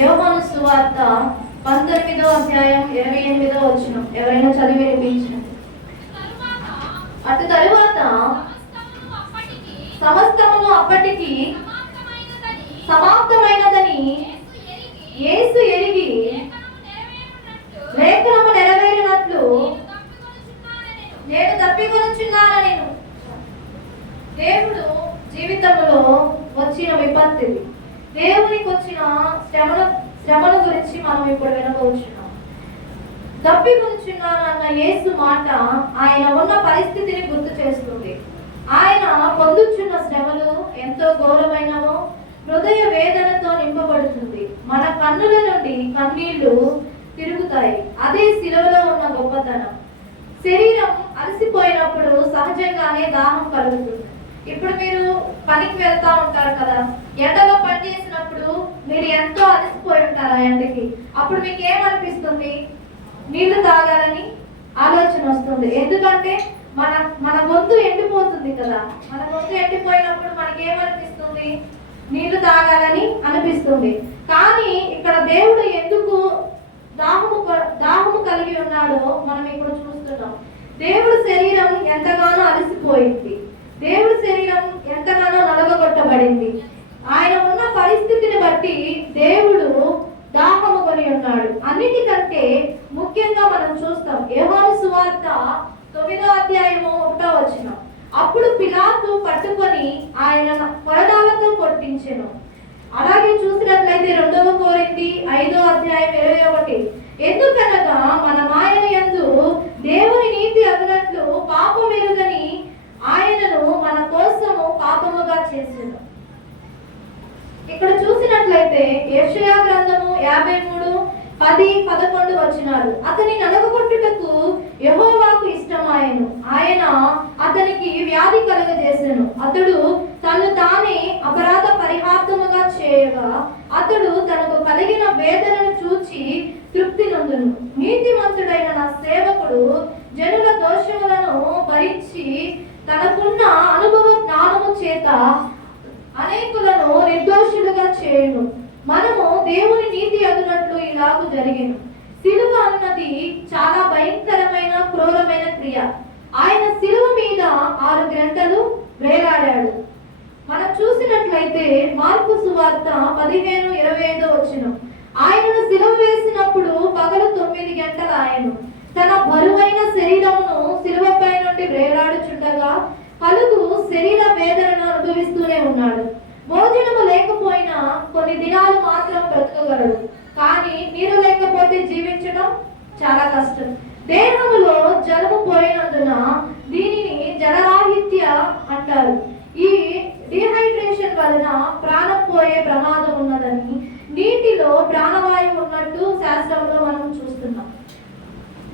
యోహాను సువార్త 19వ అధ్యాయం 28వ వచనం. ఎవరైనా చదివి వినిపించు. అటు తరువాత సమస్తమును అప్పటికి సమాప్తమైనదని యేసు ఎరిగి లేఖనము నెరవేరినట్లు నేను తప్పికొనుచున్నానని. దేవుడు జీవితంలో వచ్చిన విపత్తి, దేవునికి వచ్చిన శ్రమల గురించి మనం ఇప్పుడు వినబోతున్నాం. తప్పికొనుచున్నానన్న యేసు మాట ఆయన ఉన్న పరిస్థితిని గుర్తు చేస్తుంది. ఆయన పొందుచున్న శ్రమలు ఎంతో ఘోరమైనవో హృదయ వేదనతో నింపబడుతుంది. మన కన్నుల నుండి కన్నీళ్లు తిరుగుతాయి. అదే శిలువలో ఉన్న గొప్పతనం. శరీరం అలసిపోయినప్పుడు సహజంగానే దాహం కలుగుతుంది. ఇప్పుడు మీరు పనికి వెళ్తా ఉంటారు కదా, ఎండలో పని చేసినప్పుడు మీరు ఎంతో అలసిపోయి ఉంటారు. ఆ ఎండకి అప్పుడు మీకు ఏమనిపిస్తుంది? నీళ్లు తాగాలని ఆలోచన వస్తుంది. ఎందుకంటే మన గొంతు ఎండిపోతుంది కదా. మన గొంతు ఎండిపోయినప్పుడు మనకి ఏమనిపిస్తుంది? నీళ్లు తాగాలని అనిపిస్తుంది. కానీ ఇక్కడ దేవుడు ఎందుకు దాహము కలిగి ఉన్నాడో మనం ఇప్పుడు చూస్తున్నాం. దేవుడి శరీరం ఎంతగానో అలసిపోయింది. దేవుడి శరీరం ఎంతగానో నలగగొట్టబడింది. ఆయన ఉన్న పరిస్థితిని బట్టి దేవుడు దాహము కొని ఉన్నాడు. అన్నిటికంటే ముఖ్యంగా మనం చూస్తాం యోహాను సువార్త 9వ అధ్యాయము 1వ వచనం. అప్పుడు పిలాతు పట్టుకొని ఆయన కొరడాలతో కొట్టించెను. అలాగే చూసినట్లయితే 2వ కొరింథీ 5వ అధ్యాయం 21. ఎందుకనగా మన ఆయన యందు దేవుని నీతి అగునట్లు పాపం ఎరుగని ఆయనను మన కోసము పాపముగా చేసెను. ఇక్కడ చూసినట్లయితే యెషయా గ్రంథము 53:10-11 వచనాలు. అతని నలగగొట్టుటకు యెహోవాకు ఇష్టమాయెను. ఆయన అతనికి వ్యాధి కలుగజేసెను. అతడు తను తానే అపరాధ పరిహార్థముగా చేయగా అతడు తనకు కలిగిన వేదనను చూచి తృప్తి నొందును. నీతిమంతుడైన నా సేవకుడు జనుల దోషములను భరించి తనకున్న అనుభవ జ్ఞానము చేత అనేకులను నిర్దోషులుగా చేయును. మనము దేవుని నీతి అగునట్లు ఇలాగు జరిగెను. సిలువ అన్నది చాలా భయంకరమైన క్రూరమైన క్రియ. ఆయన సిలువ మీద 6 గంటలు వేలాడాడు. మనం చూసినట్లయితే మార్కు సువార్త 15:25 వచనం. ఆయనను సిలువ వేసినప్పుడు పగలు 9 గంటలు ఆయన తన బరువైన శరీరమును సిలువపై నుండి వేలాడుచుండగా పలుకు శరీర వేదనను అనుభవిస్తూనే ఉన్నాడు. భోజనము లేకపోయినా కొన్ని దినాలు మాత్రం బ్రతకగలడు. కానీ నీరు లేకపోతే జీవించడం చాలా కష్టం. దేహములో జలము పోయినందున దీనిని జలరాహిత్య అంటారు. ఈ డిహైడ్రేషన్ వలన ప్రాణం పోయే ప్రమాదం ఉన్నదని, నీటిలో ప్రాణవాయువు ఉన్నట్టు శాస్త్రంలో మనం చూస్తున్నాం.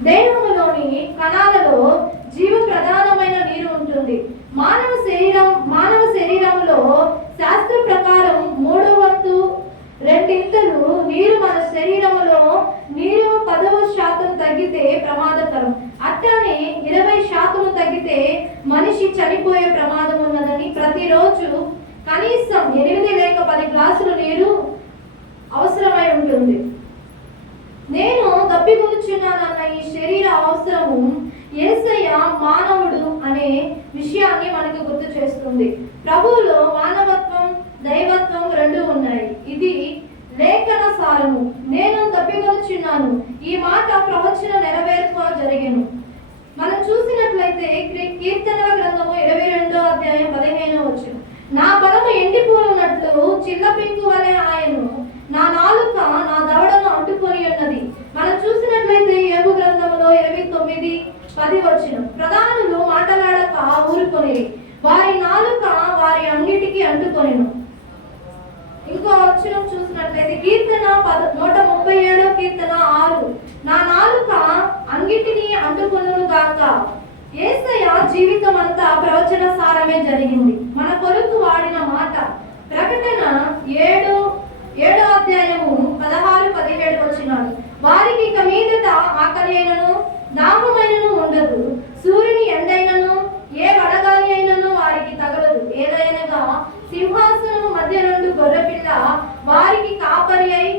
దేహములోని కణాలలో జీవ ప్రధానమైన నీరు ఉంటుంది. మానవ శరీరంలో శాస్త్ర ప్రకారం 3/2 నీరు. మన శరీరంలో నీరు 10% తగ్గితే ప్రమాదకరం. అట్లానే 20% తగ్గితే మనిషి చనిపోయే ప్రమాదం ఉన్నదని ప్రతిరోజు కనీసం 8 లేక 10 గ్లాసులు నీరు అవసరమై ఉంటుంది. నేను తప్పికొనుచున్నానన్న ఈ శరీర అవసరము యేసయ్య మానవుడు అనే విషయాన్ని మనకు గుర్తు చేస్తుంది. ప్రభువులో మానవత్వం దైవత్వం 2 ఉన్నాయి. ఇది లేఖన సారము. నేను తప్పికొనుచున్నాను. ఈ మాట ప్రవచన నెరవేర్పు జరిగెను. మనం చూసినట్లయితే కీర్తనల గ్రంథము 22వ అధ్యాయం 15వ వచనం. నా బలము ఎండిపోయినట్లు చిల్లపింకు వలె ఆయను నా నాలుక నా దవడను అంటుకొని ఉన్నది. మనం చూసినట్లయితే యోబు గ్రంథములో 29:10 వచనం. ప్రధానులు మాట్లాడక ఊరుకొని వారి నాలుక వారి అన్నిటికీ అంటుకొనిను. ఇంకో వచనం చూసినట్లయితే కీర్తన 137 కీర్తన 6. నా నాలుక అంగిటిని అంటుకొనును గాక. యేసయ్య జీవితం అంతా ప్రవచన సారమే జరిగింది. మన కొరకు వాడిన మాట. ప్రకటన 7వ అధ్యాయము 16-17 వచనాలు. వారికి ఇక మీదట ఆకలి అయినను దాహమైనను ఉండదు. సూర్యుని ఎండైనను ఏ వడగాలి అయినను వారికి తగలదు. ఏదైనగా సింహాసనం మధ్య 2 గొర్రెపిల్ల వారికి కాపరి అయి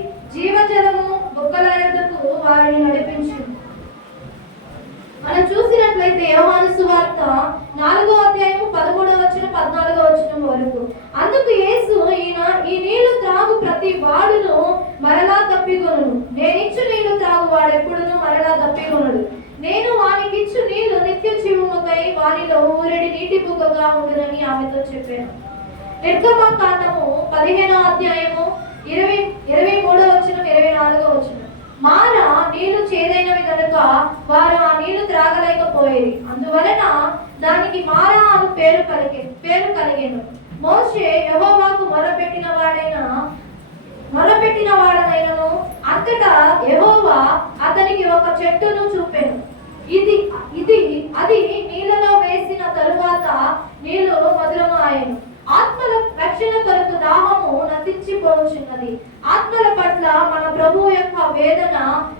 వారిని నడిపించింది. మనం చూసినట్లయితే యోహాను సువార్త 4వ అధ్యాయం 13వ వచనం 14వ వచనం వరకు, అందుకు యేసు ఈ నీళ్లు త్రాగు ప్రతి వాడును మరలా తప్పికొనును, నేనిచ్చు నీళ్లు త్రాగు వాడెప్పుడును మరలా తప్పికొనుడు, నేను వానికిచ్చు నీళ్లు నిత్య జీవముకై వానిలో ఊరెడి నీటి బుగ్గగా ఉండునని ఆమెతో చెప్పాను. నిర్గమకాండము 15వ అధ్యాయము 23వ వచనం 24వ వచనం, మార నీళ్లు చేదైనవి కనుక వారు ఆ నీళ్లు త్రాగలేకపోయేది, అందువలన దానికి మారా అను పేరు కలిగెను. మోషే యెహోవాకు మొరపెట్టిన వాడనైనను అంతటా యెహోవా అతనికి ఒక చెట్టును చూపెను. అది నీళ్లలో వేసిన తరువాత నీళ్లు మధురము ఆయను. ఆత్మల రక్షణ కొరకు దాహము నశించిపోవచ్చున్నది. ఆత్మల పట్ల మన ప్రభువు యొక్క వేదన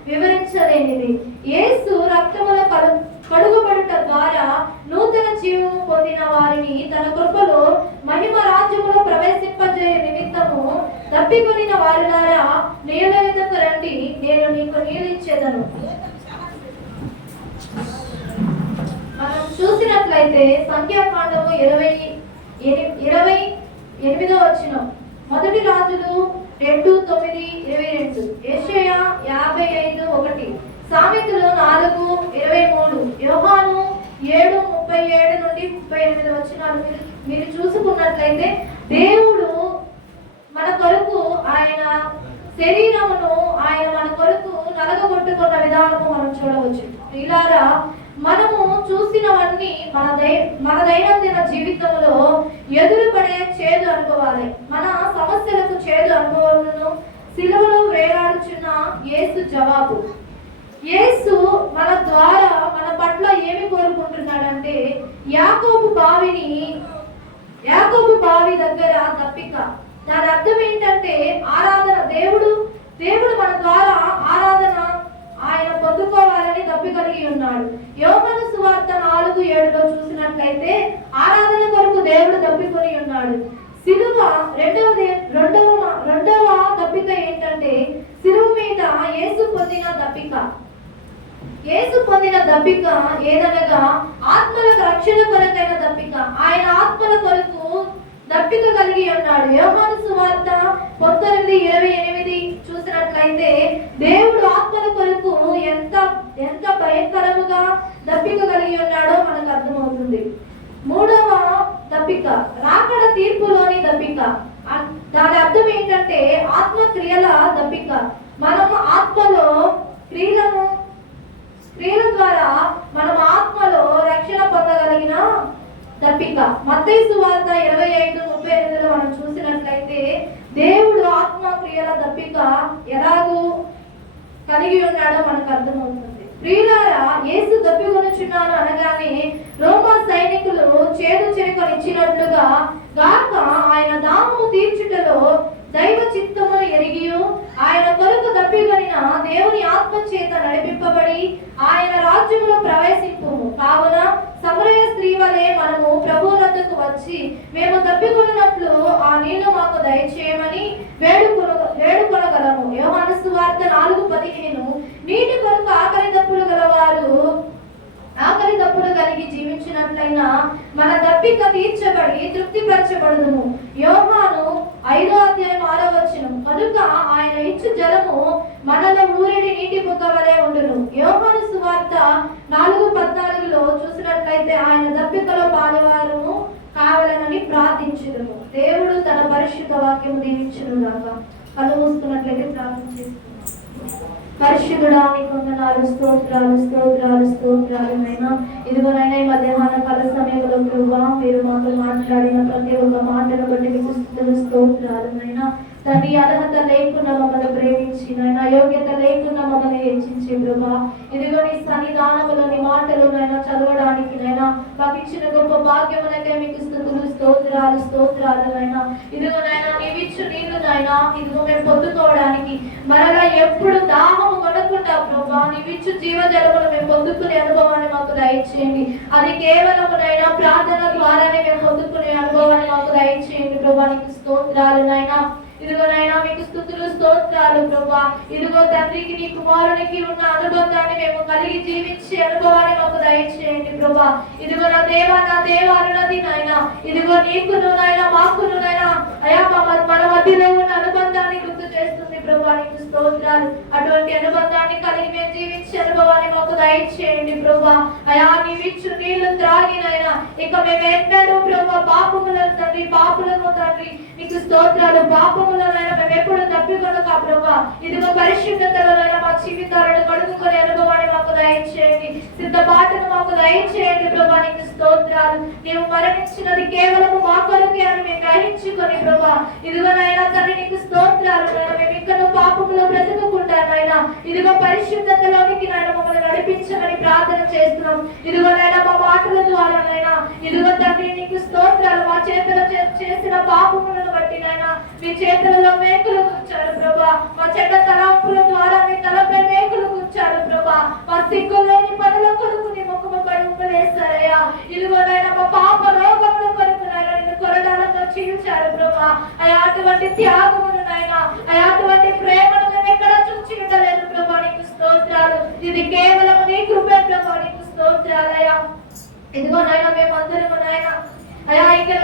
వివరించలేనిది. యేసు రక్తముల కడుగుబడుట ద్వారా నూతన జీవము పొందిన వారిని తన కృపలో మహిమ రాజ్యములో ప్రవేశింపజేయ నిమిత్తము తప్పికొనిన వారులారా నీళ్ల యొద్దకు రండి, నేను నీకు నీళ్ళిచ్చేదను. మనం చూసినట్లయితే సంఖ్యాకాండము 28వ వచనం, మొదటి రాజులు 2:9-22, యెషయా 55:1, సామెతలు 4:23, యోహాను 7:37-38 వచనాలు మీరు చూసుకున్నట్లయితే దేవుడు మన కొరకు ఆయన శరీరమును ఆయన మన కొరకు నలగగొట్టుకున్న విధానము మనం చూడవచ్చు. ఇలారా మనము చూసినవన్నీ మన దైనందిన జీవితంలో ఎదురుపడే చేదు అనుభవాలే. మన సమస్యలకు చేదు అనుభవాలను సిలువలో వేలాడుచున్న యేసు జవాబు. యేసు మన ద్వారా మన పట్ల ఏమి కోరుకుంటున్నాడంటే యాకోబు బావి దగ్గర దప్పిక. దాని అర్థం ఏంటంటే ఆరాధన. దేవుడు మన ద్వారా ఆరాధన ఆయన పొందుకోవాలని దప్పి కలిగి ఉన్నాడు. యోహాను సువార్త 4:7లో చూసినట్లయితే ఆరాధన కొరకు దేవుడు దప్పికొని ఉన్నాడు. సిలువ రెండవ దప్పిక ఏంటంటే సిలువ మీద యేసు పొందిన దప్పిక ఏదనగా ఆత్మలకు రక్షణ కొరకైన దప్పిక. ఆయన ఆత్మల కొరకు దప్పిక కలిగి ఉన్నాడు. యోహాను సువార్త 19:28 చూసినట్లయితే దేవుడు ఆత్మల కొరకు ఎంత భయంకరముగా దప్పిక కలిగి ఉన్నాడో మనకు అర్థమవుతుంది. 3వ దప్పిక రాకడ తీర్పులోని దప్పిక. దాని అర్థం ఏంటంటే ఆత్మక్రియల దప్పిక. మనము ఆత్మలో క్రియల ద్వారా మనం ఆత్మలో రక్షణ పొందగలిగిన దప్పిక. మత్తయి సువార్త 25:38లో మనం చూసినట్లయితే దేవుడు ఆత్మ క్రియల దప్పిక ఎలాగూ కలిగి ఉన్నాడో మనకు అర్థమవుతుంది. ప్రియులారా, యేసు దప్పికొనుచున్నాను అనగానే రోమా సైనికులు చేదు చెరుకొనిచ్చినట్లుగా గాక ఆయన దాహము తీర్చుటలో దైవ చిత్తమును ఎరిగి ఆయన కొరకు దప్పికొనిన దేవుని ఆత్మ చేత నడిపింపబడి ఆయన రాజ్యములో ప్రవేశింపు. కావున సమరయ స్త్రీ వలె మనము ప్రభువునొద్దకు వచ్చి మేము దప్పికొనినట్లు ఆ నీళ్లు మాకు దయచేయమని వేడుకొనగలము. యోహాను సువార్త 4:15, నీటి కొరకు ఆకలి దప్పులు కలిగి జీవించినట్లయినా మన దప్పిక తీర్చబడి తృప్తిపరచబడును. యోహాను 5:6 కనుక ఆయన ఇచ్చు జలము మనలో ఊరిడి నీటి బుగ్గ వలె ఉండును. యోహాను సువార్త 4:14లో చూసినట్లయితే ఆయన దప్పికలో పాలువారు కావాలనని ప్రార్థించుదుము. దేవుడు తన పరిశుద్ధ వాక్యము దీవించును గాక. కళ్ళు మూసుకున్నట్లయితే ప్రార్థన చేస్తున్నాం. పరిశుద్ధుడా, నీకు వందనాలు, స్తోత్రాలు నైనా. ఇదిగోనైనా ఈ మధ్యాహ్న కాల సమయంలో ప్రభువా మీరు మాతో మాట్లాడిన ప్రతి ఒక్క మాటను బట్టి మీకు స్తోత్రాలు నైనా. తండ్రి, అర్హత లేకుండా మమ్మల్ని ప్రేమించి నైనా, యోగ్యత లేకుండా మమ్మల్ని హెచ్చించి ప్రభా, ఇదిగో నీ సన్నిధానములో నీ మాటలు నైనా చదవడానికి నైనా మాకు ఇచ్చిన గొప్ప భాగ్యమునకే మీకు స్తోత్రాలు నైనా. ఇదిగో నైనా నీవిచ్చు నీళ్లు నైనా ఇదిగో మేము పొందుకోవడానికి మరలా ఎప్పుడు దాహము కొనకుండా ప్రభా నీవిచ్చు జీవజలమును మేము పొందుకునే అనుభవాన్ని మాకు దయచేయండి. అది కేవలము నైనా ప్రార్థన ద్వారానే మేము పొందుకునే అనుభవాన్ని మాకు దయచేయండి ప్రభా. నీకు స్తోత్రాలు నైనా. ఇదిగో నాయన మీకు స్తుతులు స్తోత్రాలు ప్రభా. ఇదిగో తండ్రికి నీ కుమారునికి ఉన్న అనుబంధాన్ని మేము కలిగి జీవించే అనుభవాన్ని మాకు దయచేయండి ప్రభా. ఇదిగో నా దేవాలన్నది నాయన, ఇదిగో నీకును నాయన మాకును నాయన అయా మన మధ్యలో ఉన్న అనుబంధాన్ని గుర్తు చేస్తుంది ప్రభా. నీకు స్తోత్రాలు. అటువంటి అనుబంధాన్ని కలిగి మేము జీవించే అనుభవాన్ని మాకు దయచేయండి ప్రభా. అయా నీవిచ్చు నీళ్లు త్రాగినైనా ఇక మేము ఎన్నడూ ప్రభా పాపములను తండ్రి, పాపులను తండ్రి నీకు స్తోత్రాలు. పాపములనైనా మేము ఎప్పుడు తప్పికొనక ప్రభా. ఇదిగో పరిశుద్ధతలోనైనా మా జీవితాలను కడుగుకునే అనుభవాన్ని మాకు దయచేయండి. సిద్ధపాటును మాకు దయచేయండి ప్రభా. నీకు స్తోత్రాలు. నీవు మరణించినది కేవలము మా కొరకే అని మేము గ్రహించుకొని ప్రభా. ఇదిగో నాయన తండ్రి నీకు స్తోత్రాలు. మేము ఇక్కడ పాపములో బ్రతుకుకుంటా నాయన, ఇదిగో పరిశుద్ధతలోనికి నాయన మమ్మల్ని నడిపించమని ప్రార్థన చేస్తున్నాం. ఇదిగో నాయన మా మాటల ద్వారా నాయన, ఇదిగో తండ్రి నీకు స్తోత్రాలు. మా చేతులు చేసిన పాపములను బట్టి నాయన మీ చేతులలో మేకులు కూర్చారు ప్రభా. మా చెడ్డ తలంపుల ద్వారా మీ తలపై మేకులు కూర్చారు ప్రభా. మా సిగ్గులేని పనుల కొరకు నీ ముఖము పడి ఉమ్మలేస్తారయ్యా. ఇదిగో నాయన మా పాప రోగముల కొరకు నాయన నిన్ను కొరడాలతో చీల్చారు ప్రభా. అయ్యా అటువంటి త్యాగమును నాయన, అయ్యా అటువంటి ప్రేమను మేము ఎక్కడ చూచి ఉండలేదు ప్రభా. నీకు స్తోత్రాలు. ఇది కేవలం నీ కృపే ప్రభా. నీకు స్తోత్రాలయ్యా. ఇదిగో నాయన మేమందరము నాయన అయా ఇక్కడ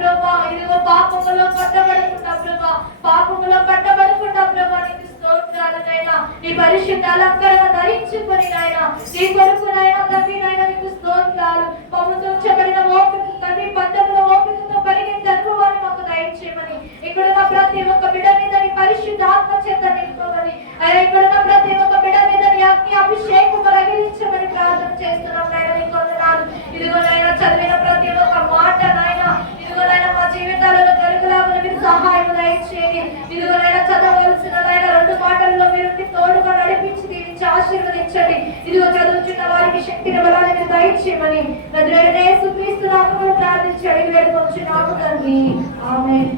ప్రభా ఇదిగో పాపములో పట్టబడుకుంటా ప్రభా, పాపములో పట్టబడుకుంటా ప్రభా. నీకు స్తోత్రాలు నాయన. నీ పరిశుద్ధ అలంకరణ ధరించుకొని నాయన నీ కొరకు నాయన తండ్రి నాయన నీకు స్తోత్రాలు. పంపించబడిన ఓపిక తండ్రి పంటలో ఓపికతో పరిగెత్తే అనుభవాన్ని మాకు దయచేయమని, ఇక్కడున్న ప్రతి ఒక్క బిడ్డ మీద నీ పరిశుద్ధ ఆత్మ చేత నింపమని, అయ్యా ఇక్కడున్న ప్రతి ఒక్క బిడ్డ మీద నీ అగ్ని అభిషేకం రగిలించమని ప్రార్థన చేస్తున్నాం నాయన. నీకు వందనాలు. ఇదిగో నాయన చదివిన ప్రతి ఒక్క మాట నాయన, ఇదిగో నాయన మా జీవితాలలో జరుగులాగా మీరు సహాయం దయచేయండి. ఇదిగో నాయన చదవలసిన నాయన 2 మాటల్లో మీరు తోడుగా నడిపించి దీవించి ఆశీర్వదించండి. ఇదిగో చదువుతున్న వారికి శక్తిని బలాన్ని మీరు దయచేయమని నజరేయుడైన యేసుక్రీస్తు నామములో ప్రార్థించి అడిగి వేడుకొంచున్నాము తండ్రి. ఆమేన్.